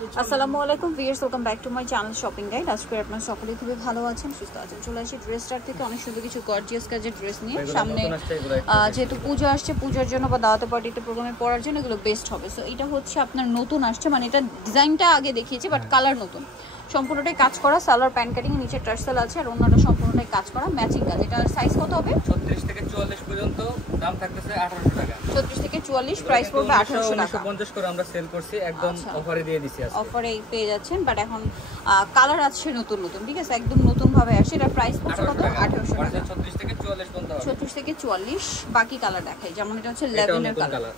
আসসালামু আলাইকুম viewers, welcome back to my channel shopping guide. আজকে আপনারা সকলেই খুবই ভালো আছেন, সুস্থ আছেন। চলে আসি ড্রেস স্টার থেকে অনেক সুন্দর কিছু গর্জিয়াস কাজের ড্রেস নিয়ে। সামনে যেহেতু পূজা আসছে, পূজার জন্য বা দাওয়াতে পার্টিতে প্রোগ্রামে পরার জন্য এগুলো বেস্ট হবে। সো এটা হচ্ছে আপনার নতুন আসছে, মানে এটা ডিজাইনটা আগে দেখিয়েছে বাট কালার নতুন। সম্পূর্ণটাই কাজ করা, সালোয়ার প্যান্ট কাটিং, নিচে টার্সেল আছে আর অন্যটা সম্পূর্ণটাই কাজ করা ম্যাচিং কাজ। এটার সাইজ কত হবে? 36 থেকে 44 পর্যন্ত, দাম থাকতেছে 1800 টাকা। 36 থেকে 44, প্রাইস পড়বে 1800 টাকা। 1950 করে আমরা সেল করছি, একদম অফারে দিয়ে দিছি আজকে। অফারে পেয়ে যাচ্ছেন, বাট এখন কালার আছে নতুন নতুন, ঠিক আছে, একদম নতুন ভাবে আসে। এটার প্রাইস পড়ছে কত? 1800 টাকা। 36 থেকে 44 পর্যন্ত হবে। 36 থেকে 44। বাকি কালার দেখাই, যেমন এটা হচ্ছে ল্যাভেন্ডার কালার।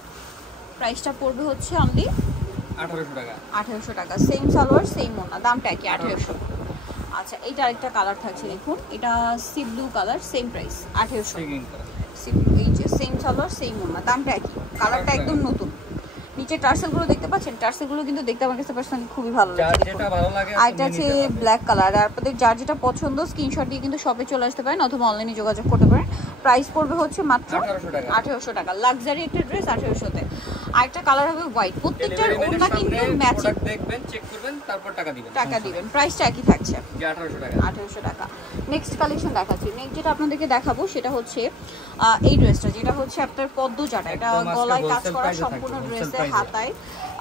প্রাইসটা পড়বে হচ্ছে অনলি 1800 টাকা। 1800 টাকা। সেম সালোয়ার সেম ওড়না, দামটা কি? 1800। আচ্ছা, এইটা আরেকটা কালার থাকছে, দেখুন এটা C blue colour, same price 1800। এই যে সেম সালোয়ার সেম ওড়না, দামটা কি? কালারটা একদম নতুন। নিচে টার্সেলগুলো দেখতে পাচ্ছেন, টার্সেলগুলো কিন্তু দেখতে আমার কাছে পার্সোনালি খুবই ভালো লাগে। যেটা ভালো লাগে আর এটা হচ্ছে ব্ল্যাক কালার। আর আপনাদের যার যেটা পছন্দ স্ক্রিনশট দিয়ে কিন্তু শপে চলে আসতে পারেন অথবা অনলাইনে যোগাযোগ করতে পারেন। প্রাইস পড়বে হচ্ছে মাত্র 1800 টাকা। লাক্সারি একটা ড্রেস 1800 তে। আরেকটা কালার হবে হোয়াইট। প্রত্যেকটার ওড়না কিন্তু ম্যাচিং। দেখবেন, চেক করবেন, তারপর টাকা দিবেন। প্রাইসটা একই থাকছে, 1800 টাকা। 1800 টাকা। নেক্সট কালেকশন দেখাচ্ছি। নেক্সট যেটা আপনাদেরকে দেখাবো সেটা হচ্ছে এই ড্রেসটা, যেটা হচ্ছে আপনার পদ্মজাটা। এটা গলায় কাজ করা সম্পূর্ণ ড্রেসে, হাতায়,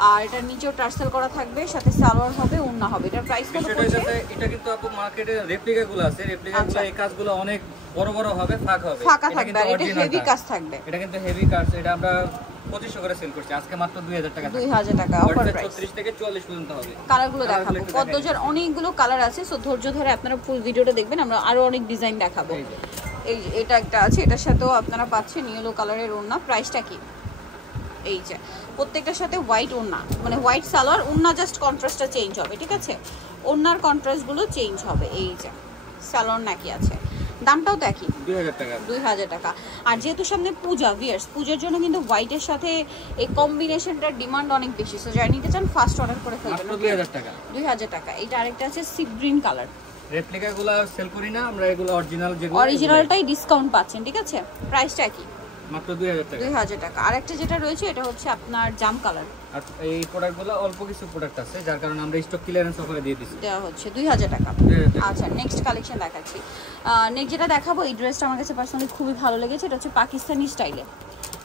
আর এটা নিচেও টার্সেল করা থাকবে, সাথে সালোয়ার হবে, ওড়না হবে। এটার প্রাইস কত পড়ছে? এটা কিন্তু আপু মার্কেটে রেপ্লিকা গুলো আছে, রেপ্লিকা গুলো এই কাজগুলো অনেক বড় বড় হবে, ফাঁকা থাকবে, আর এটা হেভি কাজ থাকবে। এটা কিন্তু হেভি কাজ। এটা আমরা 2500 করে সেল করছি, আজকে মাত্র 2000 টাকা। 2000 টাকা অফার প্রাইস। 36 থেকে 44 পর্যন্ত হবে। কালারগুলো দেখাবো, পদ্মজার অনেকগুলো কালার আছে, সো ধৈর্য ধরে আপনারা ফুল ভিডিওটা দেখবেন, আমরা আরো অনেক ডিজাইন দেখাবো। এই এটা একটা আছে, এটার সাথেও আপনারা পাচ্ছেন ইয়েলো কালারের ওড়না। প্রাইসটা কি? এই যে প্রত্যেকটার সাথে হোয়াইট ওড়না, মানে হোয়াইট সালোয়ার, ওড়না জাস্ট কন্ট্রাস্টটা চেঞ্জ হবে, ঠিক আছে, ওড়নার কন্ট্রাস্টগুলো চেঞ্জ হবে। এই যে সালোয়ার নাকি আছে, দামটাও তো একই, 2000 টাকা। 2000 টাকা। আর যেহেতু সামনে পূজা, ভিয়ার্স পূজার জন্য কিন্তু হোয়াইটের সাথে এই কম্বিনেশনটার ডিমান্ড অনেক বেশি। সো যারা নিতে চান ফার্স্ট অর্ডার করে ফেলবেন। 2000 টাকা। 2000 টাকা। এটা আরেকটা আছে সি গ্রিন কালার। রেপ্লিকাগুলো সেল করি না আমরা, এগুলো অরিজিনাল, যেগুলো অরিজিনালটাই ডিসকাউন্ট পাচ্ছেন, ঠিক আছে, প্রাইসটা কি? মাত্র 2000 টাকা। 2000 টাকা। আরেকটা যেটা রয়েছে এটা হচ্ছে আপনার জাম কালার। আর এই প্রোডাক্টগুলো অল্প কিছু প্রোডাক্ট আছে, যার কারণে আমরা স্টক ক্লিয়ারেন্স অফারে দিয়ে দিচ্ছি। দেওয়া হচ্ছে 2000 টাকা। আচ্ছা, নেক্সট কালেকশন দেখাচ্ছি। নেক্সট যেটা দেখাবো, এই ড্রেসটা আমার কাছে পার্সোনালি খুবই ভালো লেগেছে। এটা হচ্ছে পাকিস্তানি স্টাইলে,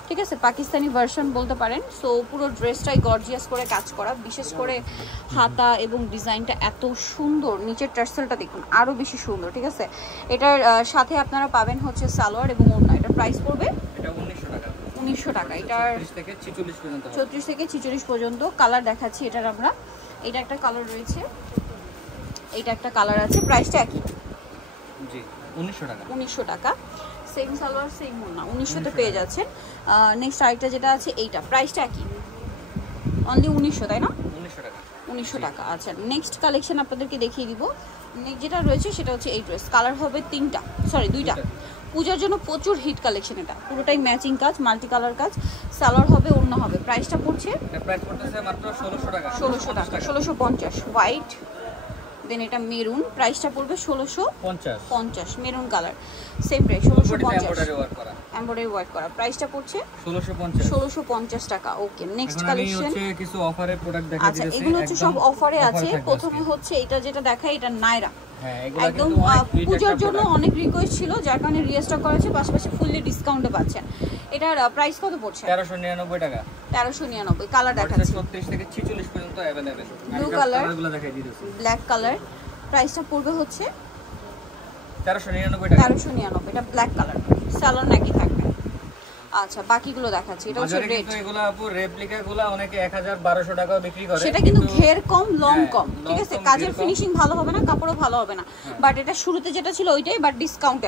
ঠিক আছে, পাকিস্তানি ভার্সন বলতে পারেন। সো পুরো ড্রেসটাই গর্জিয়াস করে কাজ করা, বিশেষ করে হাতা এবং ডিজাইনটা এত সুন্দর। নিচের টার্সেলটা দেখুন আরও বেশি সুন্দর, ঠিক আছে। এটার সাথে আপনারা পাবেন হচ্ছে সালোয়ার এবং ওড়না। এটার প্রাইস পড়বে এটা 1900 টাকা। 1900 টাকা। এটার 36 থেকে 46 পর্যন্ত। 36 থেকে 46 পর্যন্ত কালার দেখাচ্ছি। এটার আমরা এটা একটা কালার রয়েছে, এটা একটা কালার আছে। প্রাইসটা একই, জি 1900 টাকা। 1900 টাকা। সেম সালোয়ার সেম ওড়না, 1900 তে পেয়ে যাচ্ছেন। নেক্সট আরেকটা যেটা আছে, এইটা প্রাইসটা কি? অনলি 1900, তাই না? 1900 টাকা। 1900 টাকা। আচ্ছা, নেক্সট কালেকশন আপনাদেরকে দেখিয়ে দিব। নেক্সট যেটা রয়েছে সেটা হচ্ছে এই ড্রেস। কালার হবে দুইটা। পূজার জন্য প্রচুর হিট কালেকশন। এটা পুরোটাই ম্যাচিং কাজ, মাল্টি কালার কাজ, সালোয়ার হবে, ওড়না হবে। প্রাইসটা পড়ছে এটা প্রাইস পড়তেছে মাত্র 1600 টাকা। 1600 টাকা। 1650। হোয়াইট, দেন এটা মেরুন, প্রাইসটা পড়বে 1650। Maroon colour, same price 1650। Embroidery work করা, প্রাইসটা পড়ছে 1650 টাকা। ওকে, নেক্সট কালেকশন কিছু অফারে প্রোডাক্ট দেখা দিয়েছে। আচ্ছা, এগুলো হচ্ছে সব অফারে আছে। প্রথমে হচ্ছে এটা যেটা দেখাই, এটা নায়রা। হ্যাঁ, এগুলো একদম পূজার জন্য অনেক রিকোয়েস্ট ছিল, যার কারণে রিস্টক করেছে, পাশাপাশি ফুললি ডিসকাউন্টে পাচ্ছেন। এটার প্রাইস কত পড়ছে? 1399 টাকা। 1399। কালার দেখাচ্ছি 36 থেকে 46 পর্যন্ত अवेलेबल। ব্লু কালার, এগুলো দেখাই দিতেছি। Black colour. প্রাইসটা পড়বে হচ্ছে 1399 টাকা। 1399। এটা ব্ল্যাক কালার, সালোয়ার নাকি থাকবে। আচ্ছা, বাকিগুলো দেখাচ্ছি। এটা হচ্ছে রেড। এগুলো আপু রেপ্লিকাগুলো অনেকে 1000-1200 টাকা বিক্রি করে। সেটা কিন্তু ঘের কম, লং কম, ঠিক আছে, কাজের ফিনিশিং ভালো হবে না, কাপড়ও ভালো হবে না। বাট এটা শুরুতে যেটা ছিল ওইটাই, বাট ডিসকাউন্টে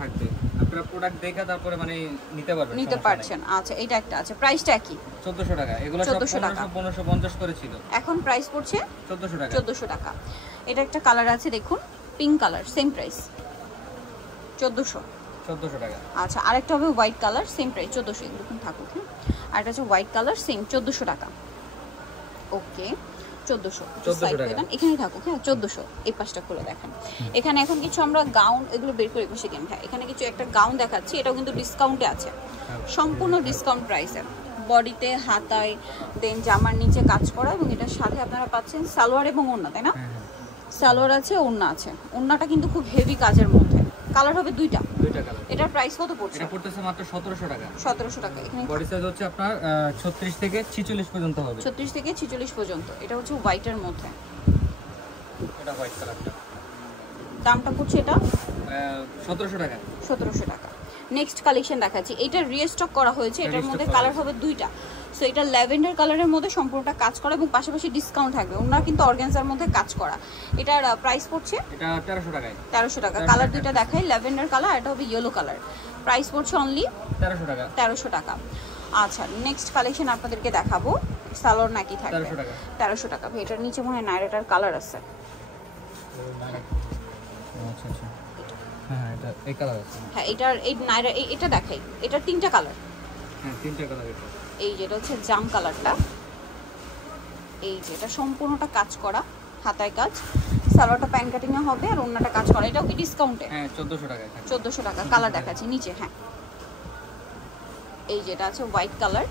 থাকবে। আপনারা প্রোডাক্ট দেখা তারপরে মানে নিতে পারছেন। আচ্ছা, এটা একটা আছে, প্রাইসটা কি? 1400 টাকা। এগুলো সব 1550 করে ছিল, এখন প্রাইস পড়ছে 1400 টাকা। 1400 টাকা। এটা একটা কালার আছে, দেখুন পিঙ্ক কালার, সেম প্রাইস 1400 টাকা। আচ্ছা, আরেকটা হবে হোয়াইট কালার, সেম প্রাইস 1400। এরকম থাকুক, হ্যাঁ। আর এটা হচ্ছে হোয়াইট কালার, সেম 1400 টাকা। ওকে, 1400 টাকা। এখানেই থাকুক, হ্যাঁ, 1400। এই পাশটা খুলে দেখেন। এখানে এখন কিছু আমরা গাউন, এগুলো বের করে বসে কেন, হ্যাঁ, এখানে কিছু একটা গাউন দেখাচ্ছি। এটাও কিন্তু ডিসকাউন্টে আছে, সম্পূর্ণ ডিসকাউন্ট প্রাইসে। বডিতে হাতায় দেন জামার নিচে কাজ করা এবং এটার সাথে আপনারা পাচ্ছেন সালোয়ার এবং ওড়না, তাই না? সালোয়ার আছে, ওড়না আছে। ওড়নাটা কিন্তু খুব হেভি কাজের মধ্যে, কালার হবে দুইটা কালার। এটার প্রাইস কত পড়ছে? এটা পড়তেছে মাত্র 1700 টাকা। 1700 টাকা। এখানে বডি সাইজ হচ্ছে আপনার 36 থেকে 46 পর্যন্ত হবে। 36 থেকে 46 পর্যন্ত। এটা হচ্ছে হোয়াইটের মধ্যে, এটা হোয়াইট কালারটা। দামটা পড়ছে এটা 1700 টাকা। 1700 টাকা। নেক্সট কালেকশন দেখাচ্ছি, এটা রিস্টক করা হয়েছে, এটার মধ্যে কালার হবে দুইটা। সো এটা ল্যাভেন্ডার কালারের মধ্যে সম্পূর্ণটা কাজ করা এবং পাশাপাশি ডিসকাউন্ট থাকবে। ওনারা কিন্তু অর্গানজার মধ্যে কাজ করা। এটার প্রাইস পড়ছে এটা 1300 টাকায়। 1300 টাকা। কালার দুইটা দেখাই, ল্যাভেন্ডার কালার, এটা হবে ইয়েলো কালার। প্রাইস পড়ছে অনলি 1300 টাকা। 1300 টাকা। আচ্ছা, নেক্সট কালেকশন আপনাদেরকে দেখাবো, সালোয়ার নাকি থাকবে 1300 টাকা। 1300 টাকা। ভাই এটার নিচে মনে হয় নাইরাটার কালার আছে। আচ্ছা আচ্ছা, হ্যাঁ এটা এই কালার আছে। হ্যাঁ, এটার এই নাইরা এটা দেখাই, এটার তিনটা কালার। হ্যাঁ তিনটা কালার। এটা এই যেটা হচ্ছে জাম কালারটা, এই যে এটা সম্পূর্ণটা কাজ করা, হাতায় কাজ, সালোয়ারটা প্যান কাটিং এ হবে আর ওন্নাটা কাজ করা। এটাও কি ডিসকাউন্টে? হ্যাঁ 1400 টাকায় থাকে। 1400 টাকা। কালার দেখাচ্ছি নিচে। হ্যাঁ, এই যেটা আছে হোয়াইট কালার,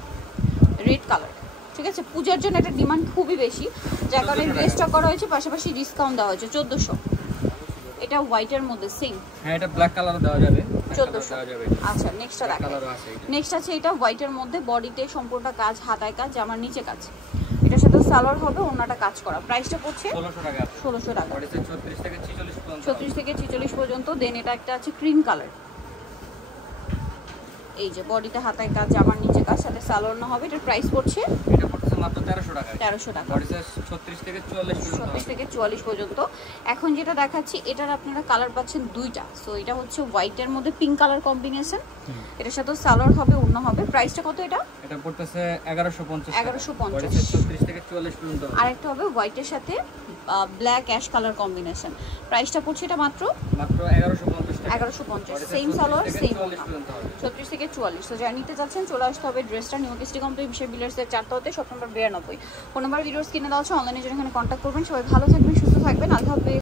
রেড কালার। ঠিক আছে, পূজার জন্য এটা ডিমান্ড খুবই বেশি, যার কারণে রিস্টক করা হয়েছে, পাশাপাশি ডিসকাউন্ট দেওয়া হয়েছে 1400। এটা হোয়াইটের মধ্যে সেম। হ্যাঁ এটা ব্ল্যাক কালার দেওয়া যাবে, 1400 দেওয়া যাবে। আচ্ছা, নেক্সটটা ব্ল্যাক দেখাই। কালারও আছে এটা। নেক্সট আছে এটা হোয়াইটের মধ্যে, বডিতে সম্পূর্ণ কাজ, হাতায় কাজ, জামার নিচে কাজ। এটার সাথে সালোয়ার হবে, ওন্নাটা কাজ করা। প্রাইসটা পড়ছে 1600 টাকা। 1600 টাকা। বডি সাইজ 36 থেকে 46 পর্যন্ত। 36 থেকে 46 পর্যন্ত। দেন এটা একটা আছে ক্রিম কালার, এই যে বডিতে হাতায় কাজ, জামার নিচে কাজ, সাথে সালোয়ার না হবে। এটার প্রাইস পড়ছে এটা পড়ছে মাত্র 1300 টাকা। 1300 টাকা। বডি সাইজ 36 থেকে 44 পর্যন্ত। 36 থেকে 44 পর্যন্ত। এখন যেটা দেখাচ্ছি এটার আপনারা কালার পাচ্ছেন দুইটা। সো এটা হচ্ছে হোয়াইটের মধ্যে পিঙ্ক কালার কম্বিনেশন, এটার সাথে সালোয়ার হবে, ওড়না হবে। প্রাইসটা কত এটা? এটা পড়তেছে 1150 টাকা। 1150। বডি সাইজ 36 থেকে 44 পর্যন্ত। আরেকটা হবে হোয়াইটের সাথে ব্ল্যাক অ্যাশ কালার কম্বিনেশন। প্রাইসটা পড়ছে এটা মাত্র 1150 টাকা। 1150। সেম সালোয়ার, সেম 44 পর্যন্ত হবে। 36 থেকে 44। তো যারা নিতে চাচ্ছেন চলে আসতে হবে ড্রেসটা নিউ কিস্টি কমপ্লিট বিশেষ বিলার্সের 4 হতে shop number 92। Phone number videos কিনে দেওয়া আছে, অনলাইনে জন্য এখানে কন্ট্যাক্ট করবেন। সবাই ভালো থাকবেন, সুস্থ থাকবেন, আল্লাহ হাফেজ।